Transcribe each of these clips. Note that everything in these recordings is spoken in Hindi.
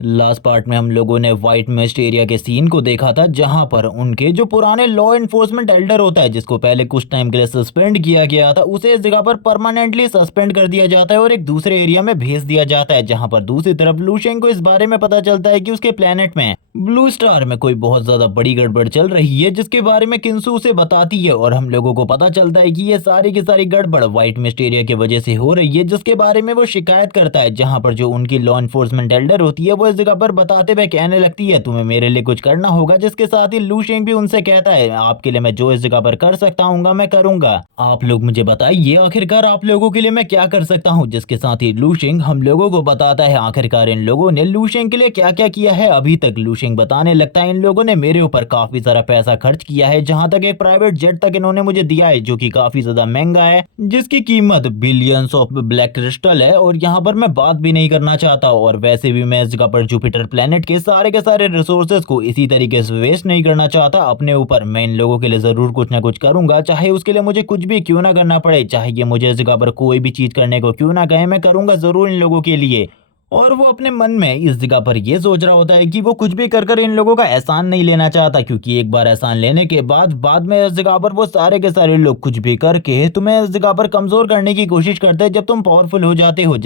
लास्ट पार्ट में हम लोगों ने व्हाइट मिस्ट एरिया के सीन को देखा था, जहां पर उनके जो पुराने लॉ एनफोर्समेंट एल्डर होता है, जिसको पहले कुछ टाइम के लिए सस्पेंड किया गया था, उसे इस जगह पर परमानेंटली सस्पेंड कर दिया जाता है और एक दूसरे एरिया में भेज दिया जाता है। जहां पर दूसरी तरफ लूशेंग को इस बारे में पता चलता है कि उसके प्लेनेट में ब्लू स्टार में कोई बहुत ज्यादा बड़ी गड़बड़ चल रही है, जिसके बारे में किंसू उसे बताती है और हम लोगों को पता चलता है कि ये सारी की सारी गड़बड़ व्हाइट मिस्ट एरिया की वजह से हो रही है, जिसके बारे में वो शिकायत करता है। जहां पर जो उनकी लॉ एनफोर्समेंट एल्डर होती है वो इस जगह पर बताते हुए कहने लगती है तुम्हें मेरे लिए कुछ करना होगा, जिसके साथ ही लू शेंग भी उनसे कहता है आपके लिए मैं जो इस जगह पर कर सकता हूँ मैं करूंगा, आप लोग मुझे बताइए आखिरकार आप लोगों के लिए मैं क्या कर सकता हूँ। जिसके साथ ही लू शेंग हम लोगों को बताता है आखिरकार इन लोगों ने लू शेंग के लिए क्या क्या किया है अभी तक। लू शेंग बताने लगता है इन लोगों ने मेरे ऊपर काफी सारा पैसा खर्च किया है, जहां तक एक प्राइवेट जेट तक इन्होंने मुझे दिया है जो कि काफी ज्यादा महंगा है, जिसकी कीमत बिलियंस ऑफ ब्लैक क्रिस्टल है। और यहाँ पर मैं बात भी नहीं करना चाहता, और वैसे भी मैं इस जगह पर जुपिटर प्लेनेट के सारे रिसोर्सेज को इसी तरीके से वेस्ट नहीं करना चाहता अपने ऊपर। मैं इन लोगों के लिए जरूर कुछ ना कुछ करूंगा, चाहे उसके लिए मुझे कुछ भी क्यों ना करना पड़े, चाहे ये मुझे इस जगह पर कोई भी चीज करने को क्यों ना कहे, मैं करूंगा जरूर इन लोगों के लिए। और वो अपने मन में इस जगह पर ये सोच रहा होता है कि वो कुछ भी कर कर इन लोगों का एहसान नहीं लेना चाहता, क्योंकि एक बार एहसान लेने के बाद में इस जगह पर वो सारे के सारे लोग कुछ भी करके तुम्हें इस जगह पर कमजोर करने की कोशिश करते हैं जब तुम पावरफुल हो जाते हो।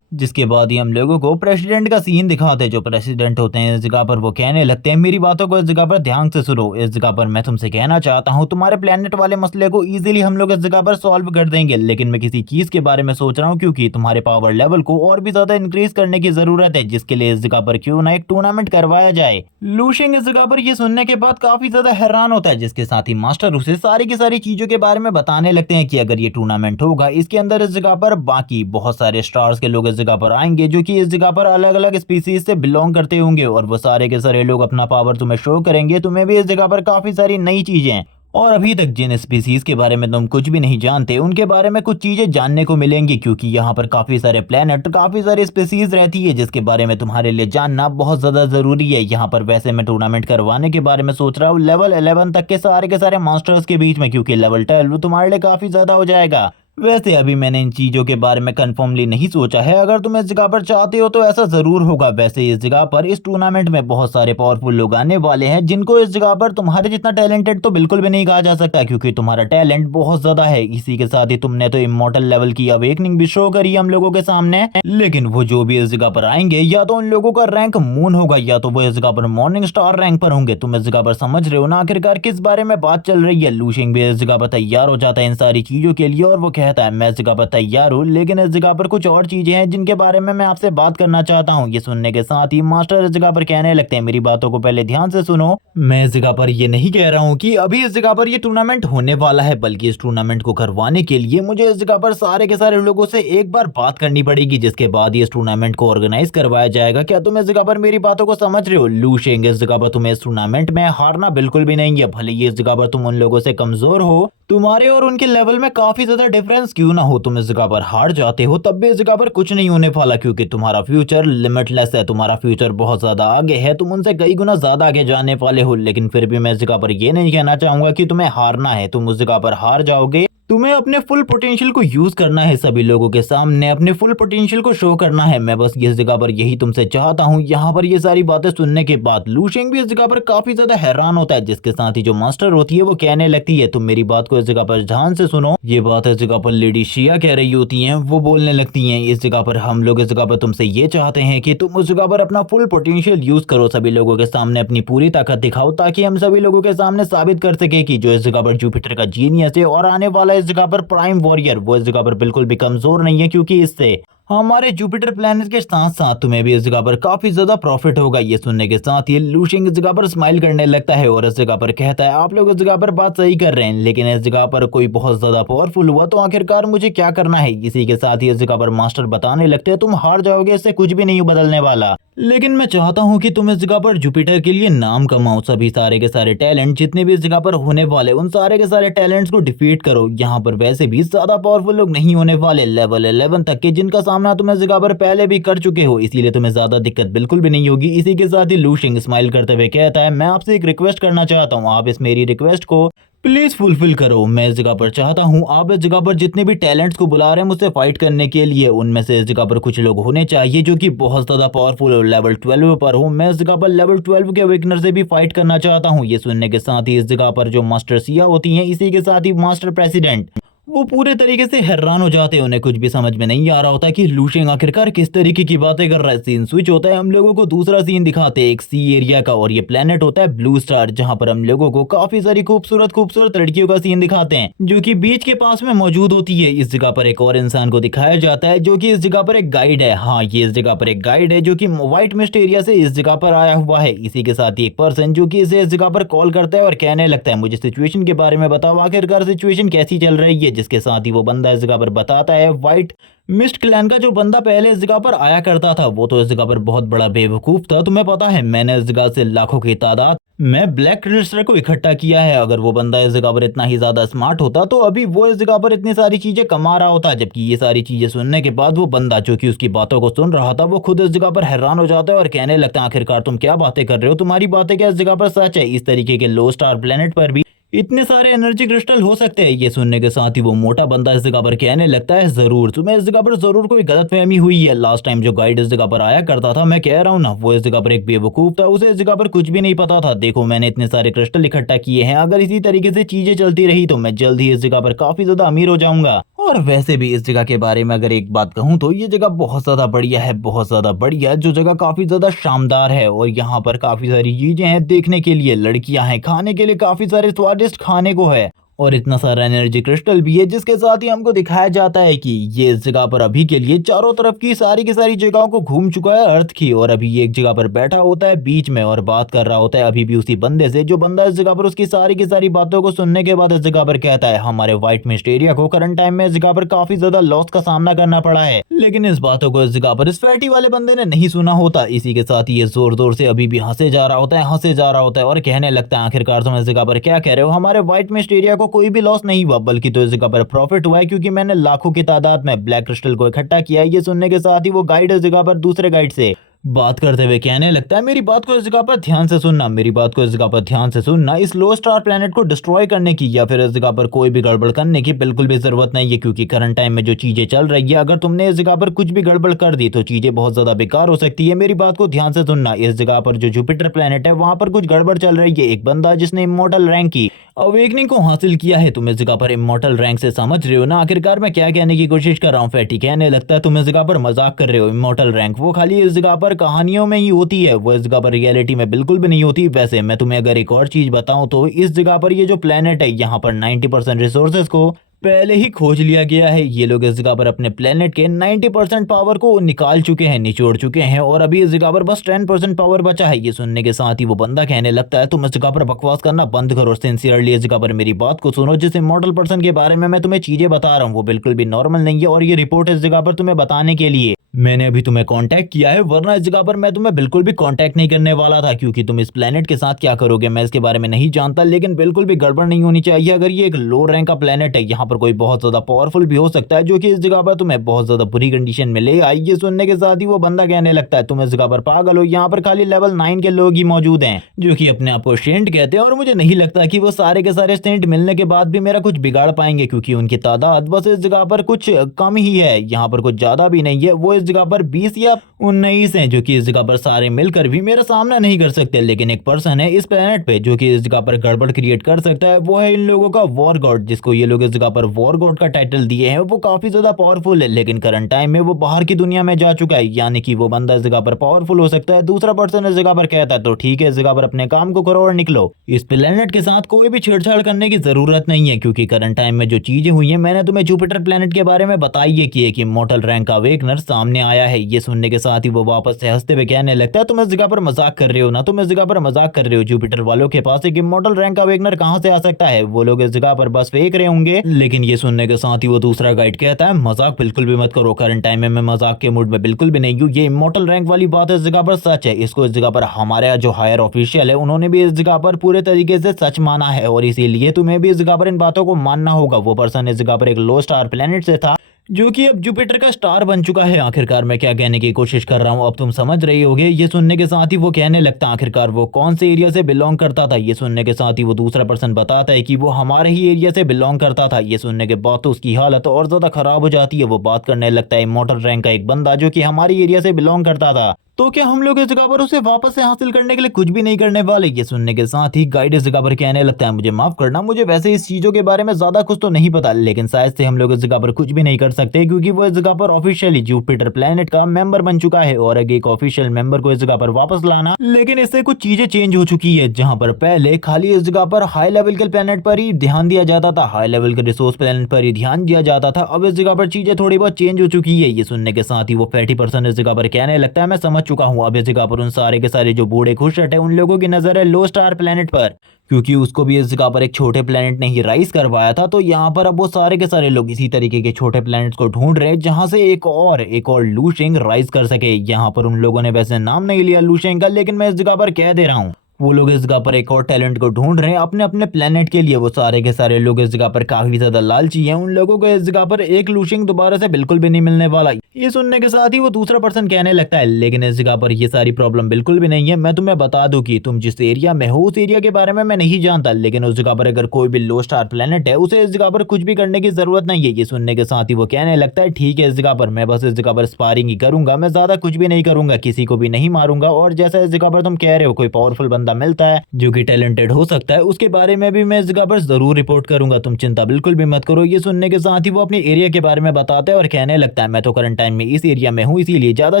जिसके बाद ही हम लोगों को प्रेसिडेंट का सीन दिखाते हैं। जो प्रेसिडेंट होते हैं इस जगह पर वो कहने लगते हैं मेरी बातों को इस जगह पर ध्यान से सुनो, इस जगह पर मैं तुमसे कहना चाहता हूँ तुम्हारे प्लेनेट वाले मसले को इजीली हम लोग इस जगह पर सॉल्व कर देंगे, लेकिन मैं किसी चीज के बारे में सोच रहा हूँ, क्योंकि तुम्हारे पावर लेवल को और भी ज्यादा इंक्रीज करने की जरूरत है, जिसके लिए इस जगह पर क्यों ना एक टूर्नामेंट करवाया जाए। लूशिंग इस जगह पर ये सुनने के बाद काफी ज्यादा हैरान होता है, जिसके साथ ही मास्टर उसे सारी की सारी चीजों के बारे में बताने लगते हैं कि अगर ये टूर्नामेंट होगा इसके अंदर इस जगह पर बाकी बहुत सारे स्टार्स के लोग इस जगह पर आएंगे जो कि इस जगह पर अलग अलग स्पीसीज से बिलोंग करते होंगे, और वो सारे के सारे लोग अपना पावर तुम्हें शो करेंगे। तुम्हें भी इस जगह पर काफी सारी नई चीजें और अभी तक जिन स्पीसीज के बारे में तुम कुछ भी नहीं जानते उनके बारे में कुछ चीजें जानने को मिलेंगी, क्योंकि यहाँ पर काफी सारे प्लेनेट काफी सारी स्पीसीज रहती है जिसके बारे में तुम्हारे लिए जानना बहुत ज्यादा जरूरी है। यहाँ पर वैसे मैं टूर्नामेंट करवाने के बारे में सोच रहा हूँ लेवल 11 तक के सारे मास्टर्स के बीच में, क्योंकि लेवल 12 तुम्हारे लिए काफी ज्यादा हो जाएगा। वैसे अभी मैंने इन चीजों के बारे में कंफर्मली नहीं सोचा है, अगर तुम इस जगह पर चाहते हो तो ऐसा जरूर होगा। वैसे इस जगह पर इस टूर्नामेंट में बहुत सारे पावरफुल लोग आने वाले हैं जिनको इस जगह पर तुम्हारे जितना टैलेंटेड तो बिल्कुल भी नहीं कहा जा सकता, क्योंकि तुम्हारा टैलेंट बहुत ज्यादा है। इसी के साथ ही तुमने तो इमॉर्टल लेवल की अवेकनिंग भी शो करी हम लोगों के सामने, लेकिन वो जो भी इस जगह पर आएंगे या तो उन लोगों का रैंक मून होगा या तो वो इस जगह पर मॉर्निंग स्टार रैंक पर होंगे। तुम इस जगह पर समझ रहे हो ना आखिरकार किस बारे में बात चल रही है। लूशिंग भी इस जगह पर तैयार हो जाता है इन सारी चीजों के लिए और वो कहता है मैं इस जगह पर तैयार हूँ, लेकिन इस जगह पर कुछ और चीजें हैं जिनके बारे में मैं आपसे बात करना चाहता हूँ। ये सुनने के साथ ही मास्टर इस जगह पर कहने लगते हैं मेरी बातों को पहले ध्यान से सुनो, मैं इस जगह पर ये नहीं कह रहा हूँ कि अभी इस जगह पर ये टूर्नामेंट होने वाला है, बल्कि इस टूर्नामेंट को करवाने के लिए मुझे इस जगह पर सारे के सारे लोगों से एक बार बात करनी पड़ेगी, जिसके बाद ही इस टूर्नामेंट को ऑर्गेनाइज करवाया जाएगा। क्या तुम इस जगह पर मेरी बातों को समझ रहे हो? लूशिंग इस जगह पर तुम्हें इस टूर्नामेंट में हारना बिल्कुल भी नहीं है, भले ही इस जगह पर तुम उन लोगों से कमजोर हो, तुम्हारे और उनके लेवल में काफी ज्यादा डिफरेंस क्यों ना हो, तुम इस जगह पर हार जाते हो तब भी इस जगह पर कुछ नहीं होने वाला, क्योंकि तुम्हारा फ्यूचर लिमिटलेस है, तुम्हारा फ्यूचर बहुत ज्यादा आगे है, तुम उनसे कई गुना ज्यादा आगे जाने वाले हो। लेकिन फिर भी मैं इस जगह पर ये नहीं कहना चाहूंगा कि तुम्हें हारना है, तुम उस जगह पर हार जाओगे। तुम्हें अपने फुल पोटेंशियल को यूज करना है, सभी लोगों के सामने अपने फुल पोटेंशियल को शो करना है। मैं बस इस जगह पर यही तुमसे चाहता हूँ। यहाँ पर ये सारी बातें सुनने के बाद लूशिंग भी इस जगह पर काफी ज्यादा हैरान होता है, जिसके साथ ही जो मास्टर होती है वो कहने लगती है तुम मेरी बात को इस जगह पर ध्यान से सुनो। ये बात इस जगह पर लेडी शिया कह रही होती है, वो बोलने लगती है इस जगह पर हम लोग इस जगह पर तुमसे ये चाहते हैं कि तुम उस जगह पर अपना फुल पोटेंशियल यूज करो, सभी लोगों के सामने अपनी पूरी ताकत दिखाओ, ताकि हम सभी लोगों के सामने साबित कर सके कि जो इस जगह पर जुपिटर का जीनियस है और आने वाला इस जगह पर प्राइम वॉरियर वो इस जगह पर बिल्कुल भी कमजोर नहीं है, क्योंकि इससे हमारे जुपिटर प्लैनेट के साथ साथ तुम्हें भी इस जगह पर काफी ज्यादा प्रॉफिट होगा। ये सुनने के साथ ही लूशिंग इस जगह पर स्माइल करने लगता है और इस जगह पर कहता है आप लोग इस जगह पर बात सही कर रहे हैं, लेकिन इस जगह पर कोई बहुत ज्यादा पावरफुल हुआ तो आखिरकार मुझे क्या करना है। इसी के साथ ही इस जगह पर मास्टर बताने लगते हैं तुम हार जाओगे, इससे कुछ भी नहीं बदलने वाला, लेकिन मैं चाहता हूँ कि तुम इस जगह पर जुपिटर के लिए नाम कमाओ। सभी सारे के सारे टैलेंट जितने भी इस जगह पर होने वाले उन सारे के सारे टैलेंट्स को डिफीट करो। यहाँ पर वैसे भी ज्यादा पावरफुल लोग नहीं होने वाले लेवल 11 तक के, जिनका सामना तुम इस जगह पर पहले भी कर चुके हो, इसीलिए तुम्हें ज्यादा दिक्कत बिल्कुल भी नहीं होगी। इसी के साथ ही लूशिंग स्माइल करते हुए कहता है मैं आपसे एक रिक्वेस्ट करना चाहता हूँ, आप इस मेरी रिक्वेस्ट को प्लीज फुलफिल करो। मैं इस जगह पर चाहता हूँ आप इस जगह पर जितने भी टैलेंट्स को बुला रहे हैं मुझसे फाइट करने के लिए, उनमें से इस जगह पर कुछ लोग होने चाहिए जो कि बहुत ज्यादा पावरफुल और लेवल 12 पर हो। मैं इस जगह पर लेवल 12 के अवेकनर से भी फाइट करना चाहता हूँ। ये सुनने के साथ ही इस जगह पर जो मास्टर सिया होती हैं, इसी के साथ ही मास्टर प्रेसिडेंट, वो पूरे तरीके से हैरान हो जाते हैं। उन्हें कुछ भी समझ में नहीं आ रहा होता कि लूशेंग आखिरकार किस तरीके की बातें कर रहा है। सीन स्विच होता है, हम लोगों को दूसरा सीन दिखाते हैं एक सी एरिया का, और ये प्लेनेट होता है ब्लू स्टार, जहां पर हम लोगों को काफी सारी खूबसूरत खूबसूरत लड़कियों का सीन दिखाते हैं जो कि बीच के पास में मौजूद होती है। इस जगह पर एक और इंसान को दिखाया जाता है जो कि इस जगह पर एक गाइड है। हाँ, ये इस जगह पर एक गाइड है जो कि व्हाइट मिस्ट एरिया से इस जगह पर आया हुआ है। इसी के साथ ही एक पर्सन जो कि इसे इस जगह पर कॉल करता है और कहने लगता है मुझे सिचुएशन के बारे में बताओ, आखिरकार सिचुएशन कैसी चल रही है। जिसके साथ ही वो बंदा इस जगह पर बताता है व्हाइट मिस्ट क्लैन का जो बंदा पहले इस जगह पर आया करता था वो तो इस जगह पर बहुत बड़ा बेवकूफ था। तुम्हें पता है मैंने इस जगह से लाखों की तादाद में ब्लैक क्रिस्टल को इकट्ठा किया है। अगर वो बंदा इस जगह पर इतना ही ज्यादा स्मार्ट होता तो अभी वो इस जगह पर इतनी सारी चीजें कमा रहा होता। जबकि ये सारी चीजें सुनने के बाद वो बंदा जो कि उसकी बातों को सुन रहा था वो खुद इस जगह पर हैरान हो जाता है और कहने लगता है आखिरकार तुम क्या बातें कर रहे हो, तुम्हारी बातें क्या इस जगह पर सच है। इस तरीके के लो स्टार प्लेनेट पर भी इतने सारे एनर्जी क्रिस्टल हो सकते हैं। ये सुनने के साथ ही वो मोटा बंदा इस जगह पर कहने लगता है जरूर तुम्हें इस जगह पर जरूर कोई गलतफहमी हुई है। लास्ट टाइम जो गाइड इस जगह पर आया करता था, मैं कह रहा हूँ ना, वो इस जगह पर एक बेवकूफ था, उसे इस जगह पर कुछ भी नहीं पता था। देखो मैंने इतने सारे क्रिस्टल इकट्ठा किए हैं, अगर इसी तरीके से चीजें चलती रही तो मैं जल्द ही इस जगह पर काफी ज्यादा अमीर हो जाऊंगा। और वैसे भी इस जगह के बारे में अगर एक बात कहूँ तो ये जगह बहुत ज्यादा बढ़िया है, बहुत ज्यादा बढ़िया, जो जगह काफी ज्यादा शानदार है। और यहाँ पर काफी सारी चीजें हैं देखने के लिए, लड़कियां हैं, खाने के लिए काफी सारे स्वादिष्ट खाने को है, और इतना सारा एनर्जी क्रिस्टल भी है। जिसके साथ ही हमको दिखाया जाता है कि ये इस जगह पर अभी के लिए चारों तरफ की सारी जगहों को घूम चुका है अर्थ की, और अभी ये एक जगह पर बैठा होता है बीच में और बात कर रहा होता है अभी भी उसी बंदे से, जो बंदा इस जगह पर उसकी की सारी बातों को सुनने के बाद इस जगह पर कहता है हमारे व्हाइट मिस्ट एरिया को करंट टाइम में इस जगह पर काफी ज्यादा लॉस का सामना करना पड़ा है। लेकिन इस बातों को इस जगह पर इस फैटी वाले बंदे ने नहीं सुना होता। इसी के साथ ही ये जोर जोर से अभी भी हंसे जा रहा होता है, हंसे जा रहा होता है और कहने लगता है आखिरकार तुम इस जगह पर क्या कह रहे हो, हमारे व्हाइट मिस्ट एरिया को कोई भी लॉस नहीं हुआ, बल्कि तो इस जगह पर प्रॉफिट हुआ है क्योंकि मैंने लाखों की तादाद में ब्लैक क्रिस्टल को इकट्ठा किया है। ये सुनने के साथ ही वो गाइड इस जगह पर दूसरे गाइड से बात करते हुए कहने लगता है मेरी बात को इस जगह पर ध्यान से सुनना, मेरी बात को इस जगह पर ध्यान से सुनना। इस लो स्टार प्लेनेट को डिस्ट्रॉय करने की या फिर इस जगह पर कोई भी गड़बड़ करने की बिल्कुल भी जरूरत नहीं है, क्योंकि करंट टाइम में जो चीजें चल रही है अगर तुमने इस जगह पर कुछ भी गड़बड़ कर दी तो चीजें बहुत ज्यादा बेकार हो सकती है। मेरी बात को ध्यान से सुनना। इस जगह पर जो जुपिटर प्लेनेट है वहां पर कुछ गड़बड़ चल रही है। एक बंदा जिसने इमॉर्टल रैंक की अवेकनिंग को हासिल किया है, तुम इस जगह पर इमॉर्टल रैंक से समझ रहे हो ना आखिरकार मैं क्या कहने की कोशिश कर रहा हूँ। फैटी कहने लगता है तुम इस जगह पर मजाक कर रहे हो, इमॉर्टल रैंक वो खाली इस जगह पर कहानियों में ही होती है, वो इस जगह पर रियलिटी में बिल्कुल भी नहीं होती। वैसे मैं तुम्हें अगर एक और चीज बताऊं तो इस जगह पर ये जो प्लेनेट है यहाँ पर 90% रिसोर्सेज को पहले ही खोज लिया गया है। ये लोग इस जगह पर अपने प्लेनेट के 90% पावर को निकाल चुके हैं, निचोड़ चुके हैं, और अभी इस जगह पर बस 10% पावर बचा है। ये सुनने के साथ ही वो बंदा कहने लगता है तुम इस जगह पर बकवास करना बंद करो, सिंसियरली इस जगह पर मेरी बात को सुनो। जिस इमॉर्टल पर्सन के बारे में मैं तुम्हें चीजें बता रहा हूँ वो बिल्कुल भी नॉर्मल नहीं है, और ये रिपोर्ट इस जगह पर तुम्हें बताने के लिए मैंने अभी तुम्हें कांटेक्ट किया है, वरना इस जगह पर मैं तुम्हें बिल्कुल भी कांटेक्ट नहीं करने वाला था, क्योंकि तुम इस प्लेनेट के साथ क्या करोगे मैं इसके बारे में नहीं जानता। लेकिन बिल्कुल भी गड़बड़ नहीं होनी चाहिए। अगर ये एक लो रैंक का प्लेनेट है, यहाँ पर कोई बहुत ज्यादा पावरफुल भी हो सकता है जो कि इस जगह पर तुम्हें बहुत ज्यादा बुरी कंडीशन में ले आई। ये सुनने के साथ ही वो बंदा कहने लगता है तुम इस जगह पर पागल हो, यहाँ पर खाली लेवल 9 के लोग ही मौजूद हैं जो कि अपने आप को सेंट कहते हैं, और मुझे नहीं लगता कि वो सारे के सारे सेंट मिलने के बाद भी मेरा कुछ बिगाड़ पाएंगे, क्योंकि उनकी तादाद बस इस जगह पर कुछ कम ही है, यहाँ पर कुछ ज्यादा भी नहीं है। वो इस जगह पर 20 या 19 हैं जो कि इस जगह पर सारे मिलकर भी मेरा सामना नहीं कर सकते। लेकिन एक पर्सन है इस प्लेनेट पे जो कि इस जगह पर गड़बड़ क्रिएट कर सकता है, वो है इन लोगों का वॉर गॉड, जिसको ये लोग इस जगह पर वॉर गॉड का टाइटल दिए हैं। वो काफी ज्यादा पावरफुल है, लेकिन करंट टाइम में वो बाहर की दुनिया में जा चुका है, यानी कि वो बंदा इस जगह पर पावरफुल हो सकता है। दूसरा पर्सन इस जगह पर कहता है तो ठीक है, इस जगह पर अपने काम को करो और निकलो, इस प्लेनेट के साथ कोई भी छेड़छाड़ करने की जरूरत नहीं है, क्योंकि करंट टाइम में जो चीजें हुई है मैंने तुम्हें जुपिटर प्लेनेट के बारे में बताई है कि एक इमॉर्टल रैंक का अवेकनर सामने आया है। ये सुनने के साथ ही वो वापस से हंसते हुए कहने लगता है तुम इस जगह पर मजाक कर रहे हो ना, तुम इस जगह पर मजाक कर रहे हो। जुपिटर वालों के पास एक इमॉर्टल रैंक का अवेकनर कहां से आ सकता है, वो लोग इस जगह पर बस फेंक रहे होंगे। लेकिन ये सुनने के साथ ही वो दूसरा गाइड कहता है मजाक बिल्कुल भी मत करो, करंट टाइम में मैं मजाक के मूड में बिल्कुल भी नहीं हूँ। ये इमॉर्टल रैंक वाली बात इस जगह पर सच है, इसको इस जगह पर हमारे जो हायर ऑफिशियल है उन्होंने भी इस जगह पर पूरे तरीके से सच माना है, और इसीलिए तुम्हें भी इस जगह पर इन बातों को मानना होगा। वो पर्सन इस जगह पर एक लो स्टार प्लेनेट से था जो कि अब जुपिटर का स्टार बन चुका है। आखिरकार मैं क्या कहने की कोशिश कर रहा हूँ अब तुम समझ रही होगे। ये सुनने के साथ ही वो कहने लगता है आखिरकार वो कौन से एरिया से बिलोंग करता था। ये सुनने के साथ ही वो दूसरा पर्सन बताता है कि वो हमारे ही एरिया से बिलोंग करता था। ये सुनने के बाद तो उसकी हालत और ज्यादा खराब हो जाती है। वो बात करने लगता है इमॉर्टल रैंक का एक बंदा जो कि हमारी एरिया से बिलोंग करता था, तो क्या हम लोग इस जगह पर उसे वापस से हासिल करने के लिए कुछ भी नहीं करने वाले। ये सुनने के साथ ही गाइड इस जगह पर कहने लगता है मुझे माफ करना, मुझे वैसे इस चीजों के बारे में ज्यादा कुछ तो नहीं पता, लेकिन शायद से हम लोग इस जगह पर कुछ भी नहीं कर सकते क्योंकि वो इस जगह पर ऑफिशियली जुपिटर प्लेनेट का मेंबर बन चुका है और अगर एक ऑफिशियल मेंबर को इस जगह पर वापस लाना, लेकिन इससे कुछ चीजें चेंज हो चुकी है। जहां पर पहले खाली इस जगह पर हाई लेवल के प्लेनेट पर ही ध्यान दिया जाता था, हाई लेवल के रिसोर्स प्लेनेट पर ही ध्यान दिया जाता था, अब इस जगह पर चीजें थोड़ी बहुत चेंज हो चुकी है। ये सुनने के साथ ही वो फैटी पर्सन इस जगह पर कहने लगता है मैं समझ चुका हूँ, अब इस जगह पर उन सारे के सारे जो बूढ़े खुशट है उन लोगों की नजर है लो स्टार प्लेनेट पर, क्योंकि उसको भी इस जगह पर एक छोटे प्लेनेट ने ही राइज करवाया था। तो यहाँ पर अब वो सारे के सारे लोग इसी तरीके के छोटे प्लेनेट्स को ढूंढ रहे हैं जहां से एक और लूशेंग राइज कर सके। यहाँ पर उन लोगों ने वैसे नाम नहीं लिया लूशेंग का, लेकिन मैं इस जगह पर कह दे रहा हूँ वो लोग इस जगह पर एक और टैलेंट को ढूंढ रहे हैं अपने अपने प्लेनेट के लिए। वो सारे के सारे लोग इस जगह पर काफी ज्यादा लालची हैं, उन लोगों को इस जगह पर एक लूशिंग दोबारा से बिल्कुल भी नहीं मिलने वाला। ये सुनने के साथ ही वो दूसरा पर्सन कहने लगता है लेकिन इस जगह पर ये सारी प्रॉब्लम बिल्कुल भी नहीं है। मैं तुम्हें बता दूं कि तुम जिस एरिया में हो उस एरिया के बारे में मैं नहीं जानता, लेकिन उस जगह पर अगर कोई भी लो स्टार प्लेनेट है उसे इस जगह पर कुछ भी करने की जरूरत नहीं है। ये सुनने के साथ ही वो कहने लगता है ठीक है, इस जगह पर मैं बस इस जगह पर स्पारिंग ही करूंगा, मैं ज्यादा कुछ भी नहीं करूंगा, किसी को भी नहीं मारूंगा। और जैसा इस जगह पर तुम कह रहे हो कोई पावरफुल बंदा मिलता है जो कि टैलेंटेड हो सकता है, उसके बारे में भी मैं इस जगह पर जरूर रिपोर्ट करूंगा, तुम चिंता बिल्कुल भी मत करो। ये सुनने के साथ ही वो अपने एरिया के बारे में बताता है और कहने लगता है मैं तो करंट टाइम में इस एरिया में हूँ इसीलिए ज्यादा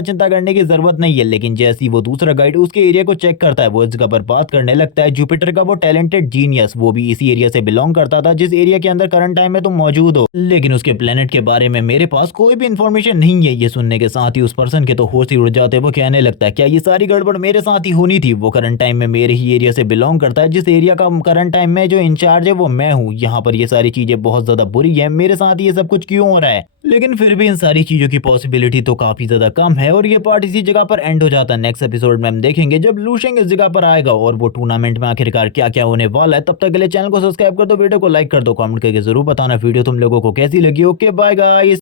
चिंता करने की जरूरत नहीं है। लेकिन जैसे ही वो दूसरा गाइड उसके एरिया को चेक करता है वो इस जगह पर बात करने लगता है जुपिटर का वो टैलेंटेड जीनियस वो भी इसी एरिया से बिलोंग करता था जिस एरिया के अंदर करंट टाइम में तुम मौजूद हो, लेकिन उसके प्लेनेट के बारे में मेरे पास कोई भी इंफॉर्मेशन नहीं है। ये सुनने के साथ ही उस पर्सन के तो होश ही उड़ जाते हैं। वो कहने लगता है क्या ये सारी गड़बड़ मेरे साथ ही होनी थी, वो करंट टाइम में मेरे ही एरिया से बिलोंग करता है, जिस एरिया का करंट टाइम में जो इंचार्ज है वो मैं हूँ। यहाँ पर ये सारी चीजें बहुत ज्यादा बुरी है, मेरे साथ ये सब कुछ क्यों हो रहा है। लेकिन फिर भी इन सारी चीजों की पॉसिबिलिटी तो काफी ज्यादा कम है और ये पार्ट इसी जगह पर एंड हो जाता है। नेक्स्ट एपिसोड में हम देखेंगे जब लूशेंग इस जगह पर आएगा और वो टूर्नामेंट में आखिरकार क्या क्या होने वाला है। तब तक के लिए चैनल को सब्सक्राइब कर दो, वीडियो को लाइक कर दो, कमेंट करके जरूर बताना वीडियो तुम लोगों को कैसी लगी। Okay bye guys.